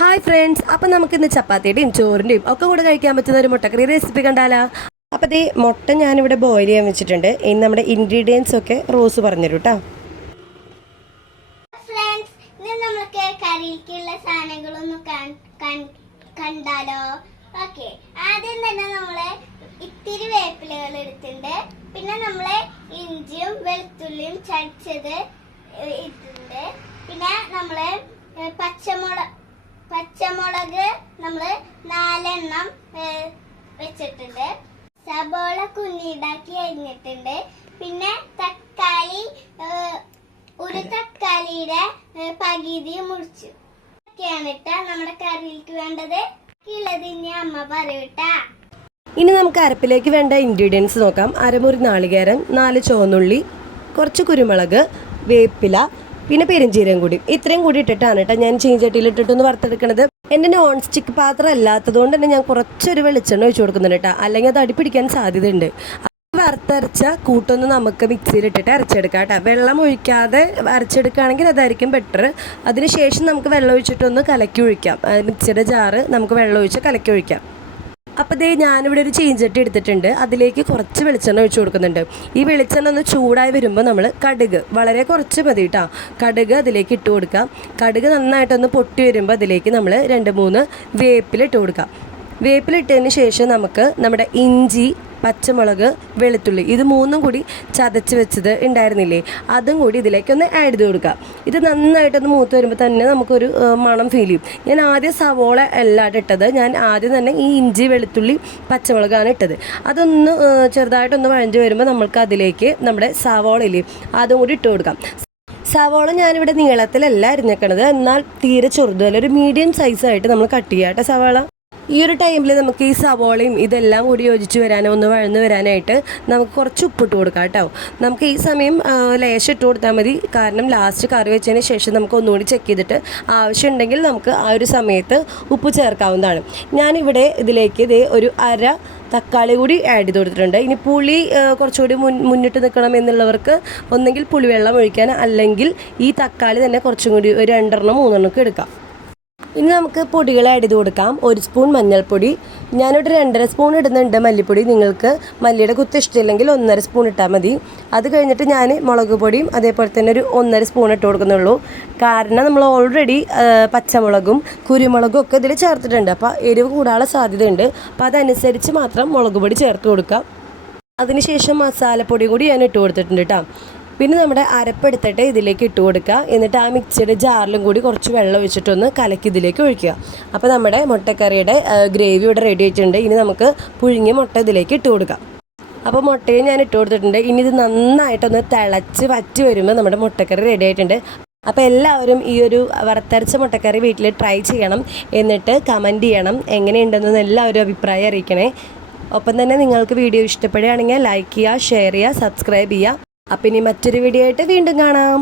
Hi friends, അപ്പം നമുക്കിന്ന് ചപ്പാത്തിയുടെയും ചോറിൻ്റെയും ഒക്കെ കൂടെ കഴിക്കാൻ പറ്റുന്ന ഒരു മുട്ടക്കറി റെസിപ്പി കണ്ടാലോ. അപ്പോൾ ഈ മുട്ട ഞാനിവിടെ ബോയിൽ ചെയ്യാൻ വെച്ചിട്ടുണ്ട്. ഇനി നമ്മുടെ ഇൻഗ്രീഡിയൻസ് ഒക്കെ റോസ് പറഞ്ഞുതരും കേട്ടോ. നമുക്ക് കറിക്കുള്ള സാധനങ്ങളൊന്നും കണ്ടാലോ. ഓക്കെ, ആദ്യം തന്നെ നമ്മള് ഇത്തിരി വേപ്പിലകൾ എടുത്തിട്ടുണ്ട്. പിന്നെ നമ്മള് ഇഞ്ചിയും വെളുത്തുള്ളിയും ചതച്ചത് ഇട്ടിട്ടുണ്ട്. പിന്നെ നമ്മള് പച്ചമുളക് നമ്മള് 4 എണ്ണം വെച്ചിട്ടുണ്ട്. സബോള കുഞ്ഞിടാക്കി അരിഞ്ഞിട്ടുണ്ട്. പിന്നെ തക്കാളി, ഒരു തക്കാളിയുടെ പകുതി മുറിച്ചു. ഒക്കെയാണ് ഇട്ടാ നമ്മുടെ കറിയിലേക്ക് വേണ്ടത്. ഉള്ളത് ഇനി അമ്മ പറയൂട്ടാ. ഇനി നമുക്ക് അരപ്പിലേക്ക് വേണ്ട ഇൻഗ്രീഡിയൻസ് നോക്കാം. അരമുറി നാളികേരം, 4 ചുവന്നുള്ളി, കുറച്ച് കുരുമുളക്, വേപ്പില, പിന്നെ പെരിഞ്ചീരകം കൂടി. ഇത്രയും കൂടി ഇട്ടിട്ടാണ് കേട്ടോ ഞാൻ ചീഞ്ചട്ടിയിൽ ഇട്ടിട്ടൊന്ന് വറുത്തെടുക്കണത്. എൻ്റെ നോൺ സ്റ്റിക്ക് പാത്രം അല്ലാത്തതുകൊണ്ട് തന്നെ ഞാൻ കുറച്ചൊരു വെളിച്ചെണ്ണ ഒഴിച്ചു കൊടുക്കുന്നുണ്ട് കേട്ടോ, അല്ലെങ്കിൽ അത് അടിപ്പിടിക്കാൻ സാധ്യതയുണ്ട്. വറുത്തരച്ച കൂട്ടൊന്ന് നമുക്ക് മിക്സിയിലിട്ടിട്ട് അരച്ചെടുക്കാം കേട്ടോ. വെള്ളം ഒഴിക്കാതെ അരച്ചെടുക്കുകയാണെങ്കിൽ അതായിരിക്കും ബെറ്റർ. അതിനുശേഷം നമുക്ക് വെള്ളം ഒഴിച്ചിട്ടൊന്ന് കലക്കി ഒഴിക്കാം. മിക്സിയുടെ ജാറ് നമുക്ക് വെള്ളം ഒഴിച്ച് കലക്കി ഒഴിക്കാം. അപ്പോൾ ഞാനിവിടെ ഒരു ചീഞ്ചട്ടി എടുത്തിട്ടുണ്ട്. അതിലേക്ക് കുറച്ച് വെളിച്ചെണ്ണ ഒഴിച്ചു കൊടുക്കുന്നുണ്ട്. ഈ വെളിച്ചെണ്ണ ഒന്ന് ചൂടായി വരുമ്പോൾ നമ്മൾ കടുക്, വളരെ കുറച്ച് മതി കേട്ടോ, കടുക് അതിലേക്ക് ഇട്ട് കൊടുക്കാം. കടുക് നന്നായിട്ടൊന്ന് പൊട്ടി വരുമ്പോൾ അതിലേക്ക് നമ്മൾ 2-3 വേപ്പില ഇട്ട് കൊടുക്കാം. വേപ്പിലിട്ടതിന് ശേഷം നമുക്ക് നമ്മുടെ ഇഞ്ചി, പച്ചമുളക്, വെളുത്തുള്ളി ഇത് 3ഉം കൂടി ചതച്ച് വെച്ചത് ഉണ്ടായിരുന്നില്ലേ, അതും കൂടി ഇതിലേക്കൊന്ന് ആഡ് ചെയ്ത് കൊടുക്കാം. ഇത് നന്നായിട്ടൊന്ന് മൂത്ത് വരുമ്പോൾ തന്നെ നമുക്കൊരു മണം ഫീൽ ചെയ്യും. ഞാൻ ആദ്യം സവോള അല്ലാണ്ട് ഇട്ടത്, ഞാൻ ആദ്യം തന്നെ ഈ ഇഞ്ചി, വെളുത്തുള്ളി, പച്ചമുളകാണ് ഇട്ടത്. അതൊന്ന് ചെറുതായിട്ടൊന്ന് വഴഞ്ഞ് വരുമ്പോൾ നമ്മൾക്ക് അതിലേക്ക് നമ്മുടെ സവോളയില്ലേ അതും കൂടി ഇട്ട് കൊടുക്കാം. സവോള ഞാനിവിടെ നീളത്തിലല്ല അരിഞ്ഞേക്കണത്, എന്നാൽ തീരെ ചെറുതല്ല, ഒരു മീഡിയം സൈസായിട്ട് നമ്മൾ കട്ട് ചെയ്യാം കേട്ടോ സവാള. ഈ ഒരു ടൈമിൽ നമുക്ക് ഈ സവോളയും ഇതെല്ലാം കൂടി യോജിച്ച് വരാനോ ഒന്ന് വഴന്ന് വരാനായിട്ട് നമുക്ക് കുറച്ച് ഉപ്പിട്ട് കൊടുക്കാം കേട്ടോ. നമുക്ക് ഈ സമയം ലേശം ഇട്ട് കൊടുത്താൽ മതി, കാരണം ലാസ്റ്റ് കറി വെച്ചതിന് ശേഷം നമുക്ക് ഒന്നുകൂടി ചെക്ക് ചെയ്തിട്ട് ആവശ്യമുണ്ടെങ്കിൽ നമുക്ക് ആ ഒരു സമയത്ത് ഉപ്പ് ചേർക്കാവുന്നതാണ്. ഞാനിവിടെ ഇതിലേക്ക് ഒരു അര തക്കാളി കൂടി ആഡ് ചെയ്ത് കൊടുത്തിട്ടുണ്ട്. ഇനി പുളി കുറച്ചുകൂടി മുന്നിട്ട് നിൽക്കണം എന്നുള്ളവർക്ക് ഒന്നെങ്കിൽ പുളിവെള്ളം ഒഴിക്കാൻ, അല്ലെങ്കിൽ ഈ തക്കാളി തന്നെ കുറച്ചും കൂടി ഒരു 2-3 എടുക്കാം. ഇനി നമുക്ക് പൊടികൾ ആഡ് ചെയ്ത് കൊടുക്കാം. 1 സ്പൂൺ മഞ്ഞൾപ്പൊടി, ഞാനിവിടെ 2.5 സ്പൂൺ ഇടുന്നുണ്ട് മല്ലിപ്പൊടി. നിങ്ങൾക്ക് മല്ലിയുടെ കുത്ത് ഇഷ്ടമില്ലെങ്കിൽ 1.5 സ്പൂൺ ഇട്ടാൽ മതി. അത് കഴിഞ്ഞിട്ട് ഞാൻ മുളക് പൊടിയും അതേപോലെ തന്നെ ഒരു 1.5 സ്പൂൺ ഇട്ട് കൊടുക്കുന്നുള്ളൂ. കാരണം നമ്മൾ ഓൾറെഡി പച്ചമുളകും കുരുമുളകും ഒക്കെ ഇതിൽ ചേർത്തിട്ടുണ്ട്. അപ്പോൾ എരിവ് കൂടാനുള്ള സാധ്യതയുണ്ട്. അപ്പോൾ അതനുസരിച്ച് മാത്രം മുളക് പൊടി ചേർത്ത് കൊടുക്കാം. അതിനുശേഷം മസാലപ്പൊടി കൂടി ഞാൻ ഇട്ട് കൊടുത്തിട്ടുണ്ട് കേട്ടോ. പിന്നെ നമ്മുടെ അരപ്പെടുത്തിട്ട് ഇതിലേക്ക് ഇട്ട് കൊടുക്കുക. എന്നിട്ട് ആ മിക്സിയുടെ ജാറിലും കൂടി കുറച്ച് വെള്ളം ഒഴിച്ചിട്ടൊന്ന് കലക്കി ഇതിലേക്ക് ഒഴിക്കുക. അപ്പോൾ നമ്മുടെ മുട്ടക്കറിയുടെ ഗ്രേവി ഇവിടെ റെഡി ആയിട്ടുണ്ട്. ഇനി നമുക്ക് പുഴുങ്ങിയ മുട്ട ഇതിലേക്ക് ഇട്ട് കൊടുക്കാം. അപ്പോൾ മുട്ടയും ഞാൻ ഇട്ട് കൊടുത്തിട്ടുണ്ട്. ഇനി ഇത് നന്നായിട്ടൊന്ന് തിളച്ച് വറ്റി വരുമ്പോൾ നമ്മുടെ മുട്ടക്കറി റെഡി ആയിട്ടുണ്ട്. അപ്പോൾ എല്ലാവരും ഈ ഒരു വറുത്തരച്ച മുട്ടക്കറി വീട്ടിൽ ട്രൈ ചെയ്യണം. എന്നിട്ട് കമൻറ്റ് ചെയ്യണം എങ്ങനെയുണ്ടെന്ന് എല്ലാവരും അഭിപ്രായം അറിയിക്കണേ. ഒപ്പം തന്നെ നിങ്ങൾക്ക് വീഡിയോ ഇഷ്ടപ്പെടുകയാണെങ്കിൽ ലൈക്ക് ചെയ്യുക, ഷെയർ ചെയ്യുക, സബ്സ്ക്രൈബ് ചെയ്യുക. അപ്പം ഇനി മറ്റൊരു വീഡിയോ ആയിട്ട് വീണ്ടും കാണാം.